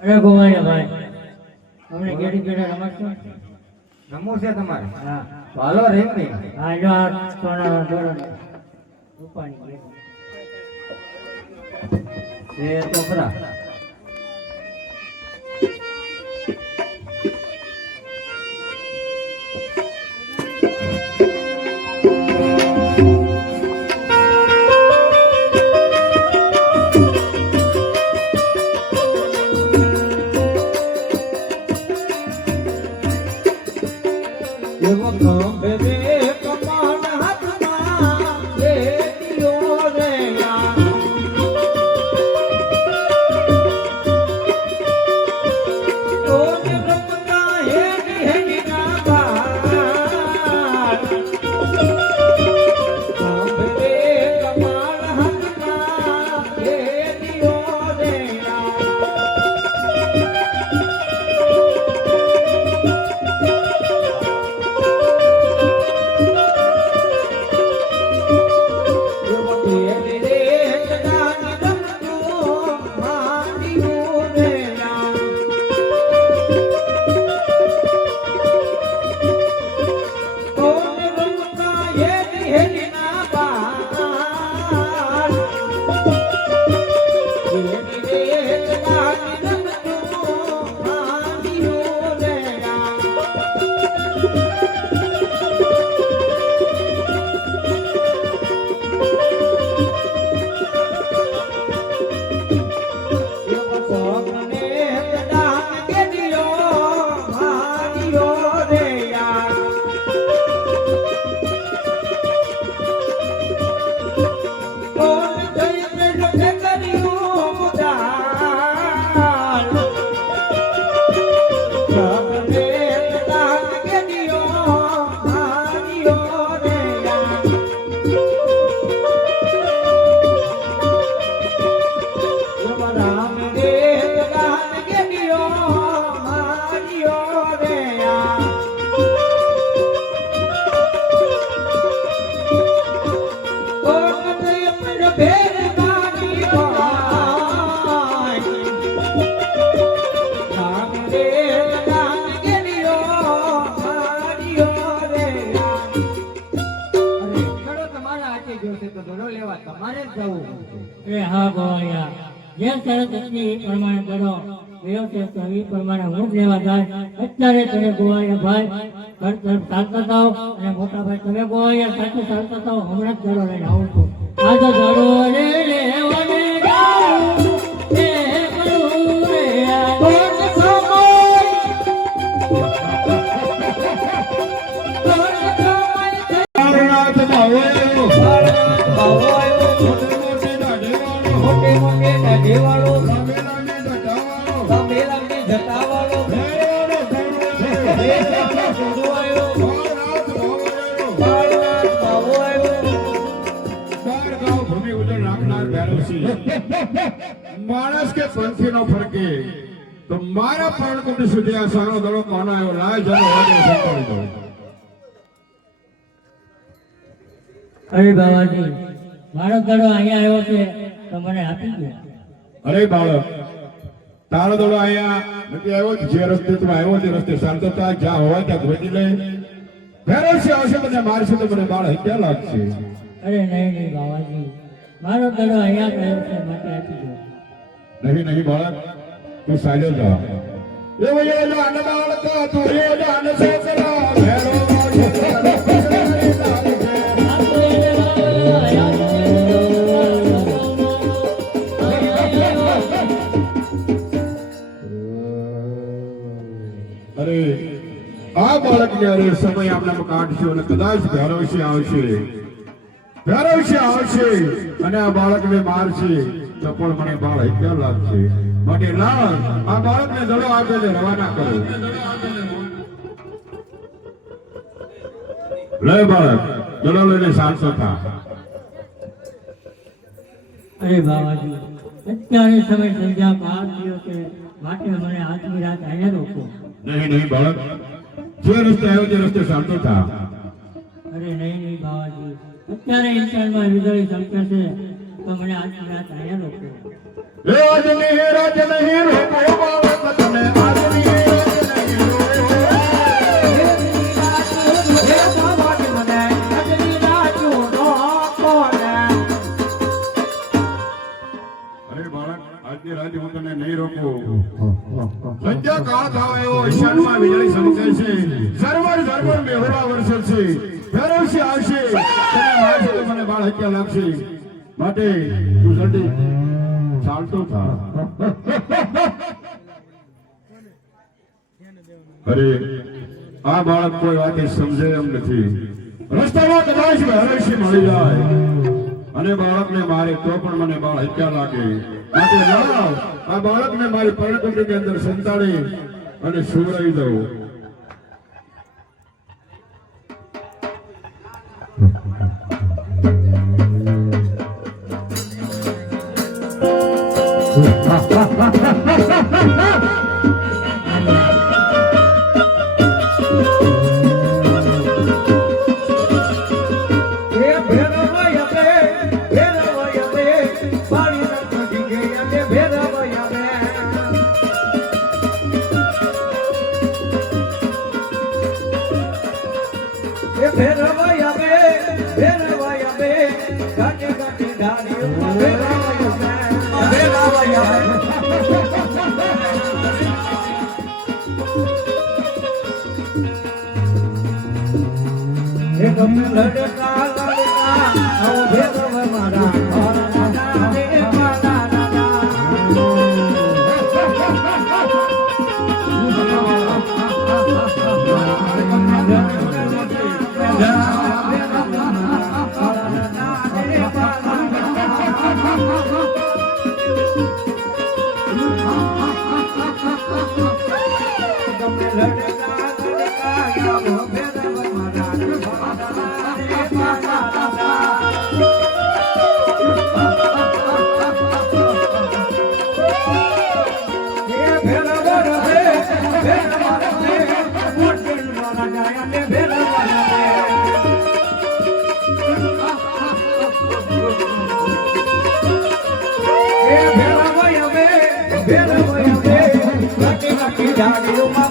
અરે ગોવાળિયા ભાઈ. તમને કેડી કેડી રમત છો છે તમારે? હા. હાલો રેમી હા જો આ સોના દોરો ઉપાડી એ તો ખરા એ હા ગોવાળિયા જે શરત હતી પ્રમાણે કરો. હું લેવા જાય. અત્યારે તમે ગોવાળિયા ભાઈ, ઘર તરફ અને મોટા ભાઈ તમે ગોવાળિયા સાથે ચાલતા થાવ હમણાં જ લઈને આવું ગમેલાને જટાવાળો છોડવાયો બાળનાથ માણસ કે પંથી નો ફરકે તો મારા પર્ણકુટી સુધી આ સારો દડો કોનો આવ્યો? લાય જનો વાગે સંતાડી દો અરે બાબાજી, મારો દડો અહીંયા આવ્યો છે, તો મને આપી દો અરે બાળક તારો દોડો અહીંયા નથી આવ્યો જે રસ્તે તું આવ્યો તે રસ્તે શાંતતા જ્યાં હોય ત્યાં ગોતી લે ફેરવશે આવશે મને મારશે તો મને બાળ હત્યા લાગશે અરે નહીં નહીં બાવાજી. મારો દડો અહીંયા ગયો છે માટે આપી દો. નહીં નહીં બાળક તું સાજો જા. એ એવો જાન બાળક તું એવો જાન છોકરા આ બાળકને અરે સમય આપણે કાઢશો અને કદાચ ભેરવશે આવશે. ભેરવશે આવશે અને આ બાળકને મારશે તો પણ મને બાળ હત્યા લાગશે? માટે લાલ આ બાળકને દડો આપીને રવાના કરો. લે બાળક દડો લઈને શાંત થા. અરે બાબાજી અત્યારે સમય સંધ્યા પાંચ દિવસે માટે મને આજની રાત અહીંયા રોકો. નહીં નહીં બાળક. જે રસ્તે આવ્યો તે રસ્તે શાંત થા અરે નહીં નહીં બાવાજી અત્યારે ઇન્ટરનેટમાં વીજળી ચમકે છે તો મને આજ રાત અહીંયા રોકો એ નહીં રાત નહીં રોકો બાવા તમે આજ નહીં રાત હું તને નહીં રોકું. સંધ્યા કાળ થાવ એવો ઈશાનમાં વીજળી છે ઝરમર ઝરમર મેહુરા વરસે છે ફેરવશે આવશે તને મારશે મને બાળ હત્યા લાગશે માટે તું જલ્દી ચાલતો થા અરે, આ બાળક કોઈ વાતે સમજે એમ નથી. રસ્તામાં કદાચ હરેશી મળી જાય. અને બાળકને મારે તો પણ મને બાળ હત્યા લાગે. માટે લાવ આ બાળકને મારી પરણકુટીની અંદર સંતાડી અને સુવડાવી દઉં. આવો ભેરવ Gaga,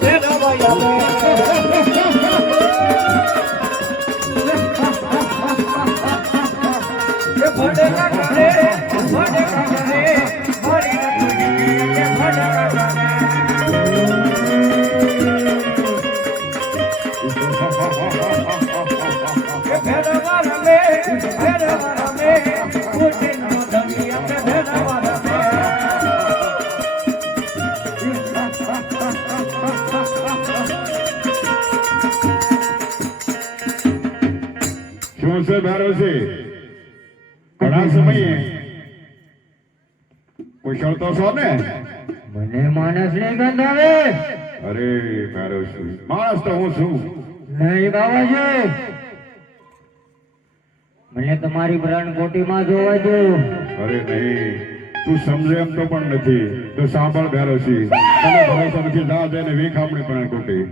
અરે મારો છે માણસ તો હું છું. નહીં બાબાજી મને તમારી બ્રાન્ડ કોટીમાં જોવા દો. અરે નહીં. તું સમજે એમ તો પણ નથી. તું સાંભળ બેરો છે તને ભરોસો નથી. જા જઈને વેખામણી પણ ખોટી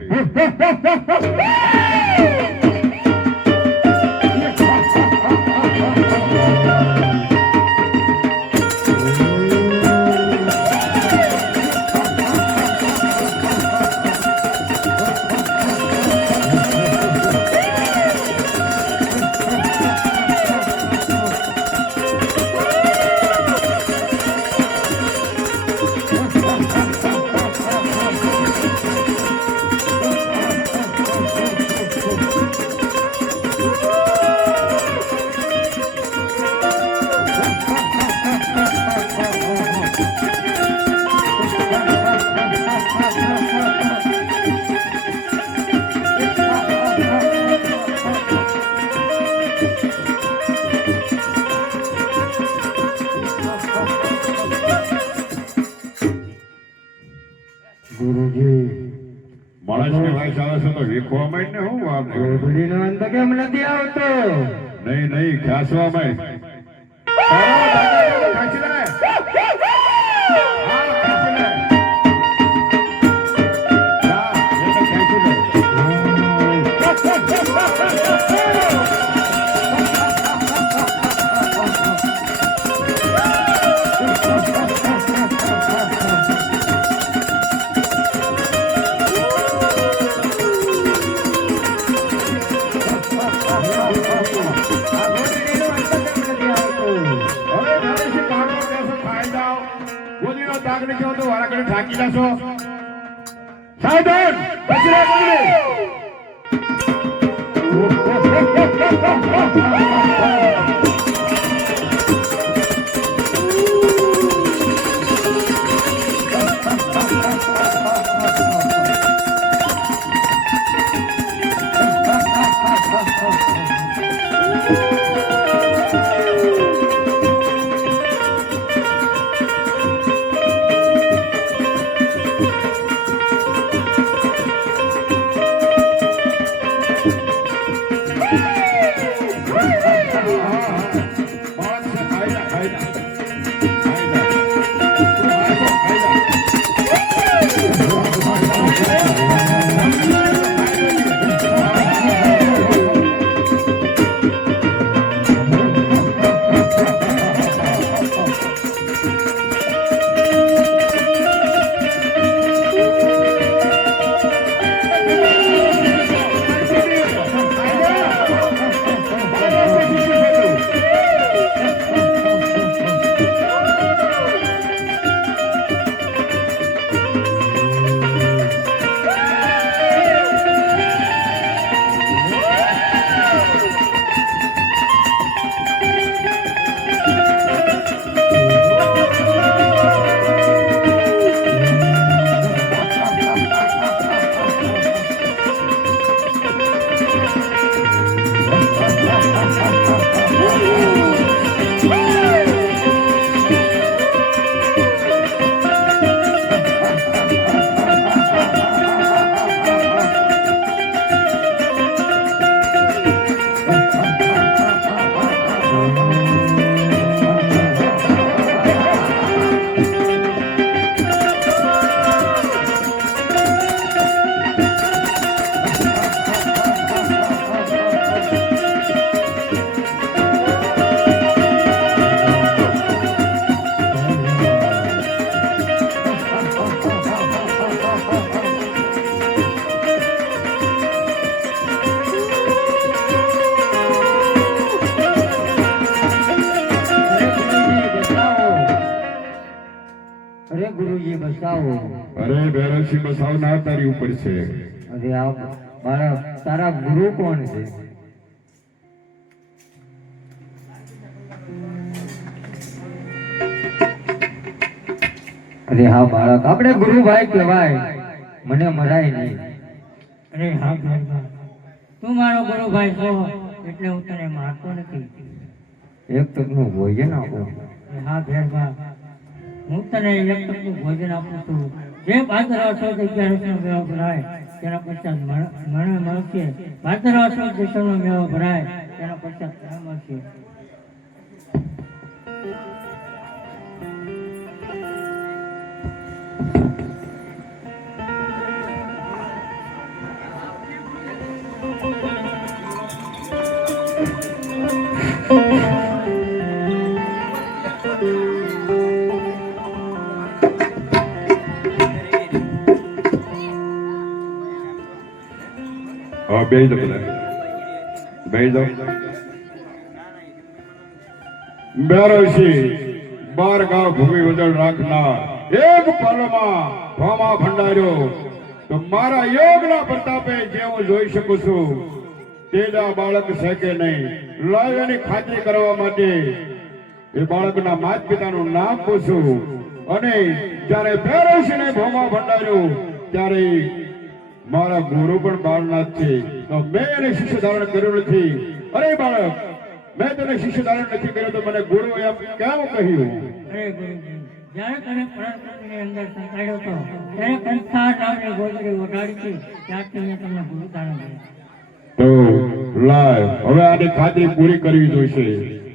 માણસને વાય ચાલે છે તો વેખવા માંડ ને હું વાત અંત કેમ નથી આવતો? નહીં નહીં ખ્યાસવા માંડ વાળા કડે ભૈરવસિંહ બસાવનાર તારી ઉપર છે. અરે આ બાળક તારા ગુરુ કોણ છે? અરે હા બાળક આપણે ગુરુભાઈ કહેવાય. મને મરાય નહીં. અરે હા તું મારો ગુરુભાઈ છો એટલે હું તને મારતો નથી. એક તકનું ભોજન આપો. હા ભેરભા. હું તને એક તકનું ભોજન આપું છું. જે ભાદરવા અશોક અગિયારસનો મેળો ભરાય, તેના પશ્ચાત મને મળશે. ભાદરવા અશોક દશમનો મેળો ભરાય, તેના પશ્ચાત મને મળશે. હા બે દો બધા બે દો ભૈરવસિંહ બાર ગાંવ ભૂમિ વજન રાખનાર એક પલમાં ભામા ભંડાર્યો. તો મારા યોગના પ્રતાપે જે હું જોઈ શકું છું તેના બાળક છે કે નહીં? લાવ એની ખાતરી કરવા માટે એ બાળકના માતા પિતાનું નામ પૂછું. અને જ્યારે ભૈરવસિંહને ભોમા ભંડાર્યો, ત્યારે મારા ગુરુ પણ બાળનાથ છે. તો મેં એને શિષ્ય ધારણ કર્યું નથી. અરે બાળક મેં તને શિષ્ય ધારણ નથી કર્યો તો મને ગુરુ એમ કેમ કહ્યું? અરે ગુરુજી જ્યારે તને પરણપતિની અંદર સંતાડ્યો હતો ત્યારે કંથા નામની ગોદડી ઓઢાડી હતી. ત્યારથી મેં તમને ગુરુ ધારણ કર્યા. તો લાય હવે આને ખાતરી પૂરી કરવી જોઈશે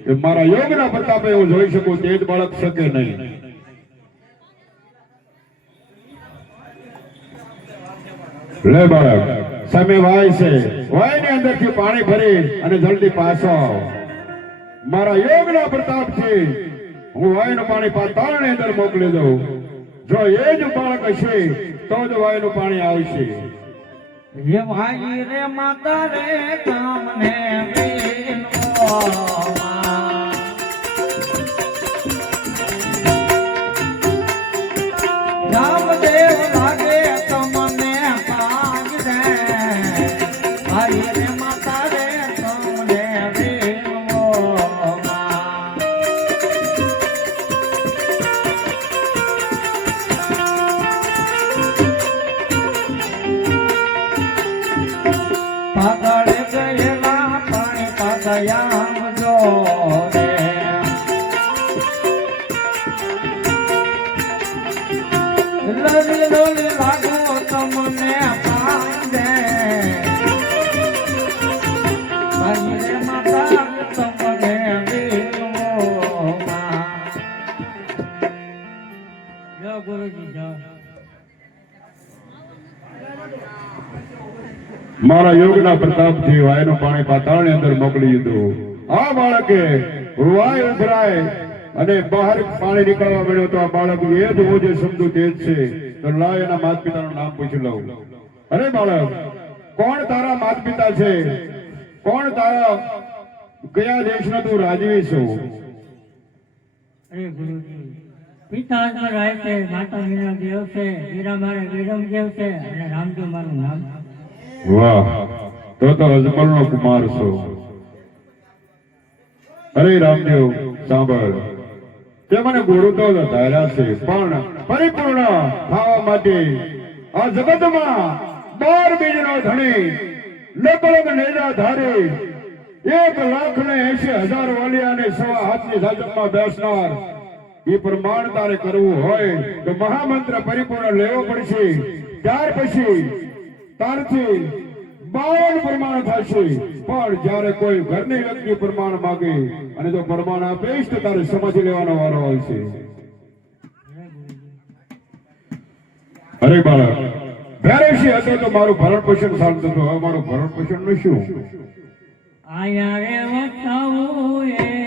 કે મારા યોગના પ્રતાપે હું જોઈ શકું તે જ બાળક શકે નહીં. લે બાળક, સામે વાય છે વાયની અંદરથી પાણી ભરી અને જલ્દી પાછો. મારા યોગના પ્રતાપથી હું વાયુનું પાણી પાતાળની અંદર મોકલી દઉં જો એ જ બાળક હશે, તો જ વાયુનું પાણી આવશે રે માતા રે કામને બીનવા. પાતાળે ગયેલા પાણી પાતાયામ જો લડી લડી લાગે મારા યોગના પ્રતાપથી વાયનું પાણી પાતાળની અંદર મોકલી દીધું. આ બાળકે વાય ઉભરાય અને બહાર પાણી નીકળવા મળ્યો તો આ બાળક એ જ હું જે સમજુ તે જ છે, તો લાય એના માતા પિતાનું નામ પૂછી લઉં. અરે બાળક, કોણ તારા માતા પિતા છે? કોણ તારા કયા દેશનો તું રાજવી છું? અરે ગુરુજી પિતા રાય છે, માતા મીરા દેવ છે મીરા મારે વિરમ દેવ છે, અને રામદેવ મારું નામ વાહ તો તો અજમલનો કુમાર છો. અરે રામદેવ, સાંભળ. તે મને ગુરુ તો ધાર્યા છે, પણ પરિપૂર્ણ થવા માટે આ જગતમાં બાર બીજનો ધણી, લગભગ નેજા ધારે એક લાખ ને એસી હજાર વાલિયા ને સવા હાથની સાજમાં બેસનાર. એ પ્રમાણ તારે કરવું હોય તો મહામંત્ર પરિપૂર્ણ લેવો પડશે. ત્યાર પછી તારથી બાવન પ્રમાણ થશે. પણ જ્યારે કોઈ ઘરની વ્યક્તિ પ્રમાણ માગે અને જો પ્રમાણ આપીશ તો તારે સમજી લેવાનો વારો આવશે. અરે બાળક ભેરવશી હતો તો મારું ભરણ પોષણ ચાલતું હતું હવે મારું ભરણ પોષણનું શું? આયા રે વસાવું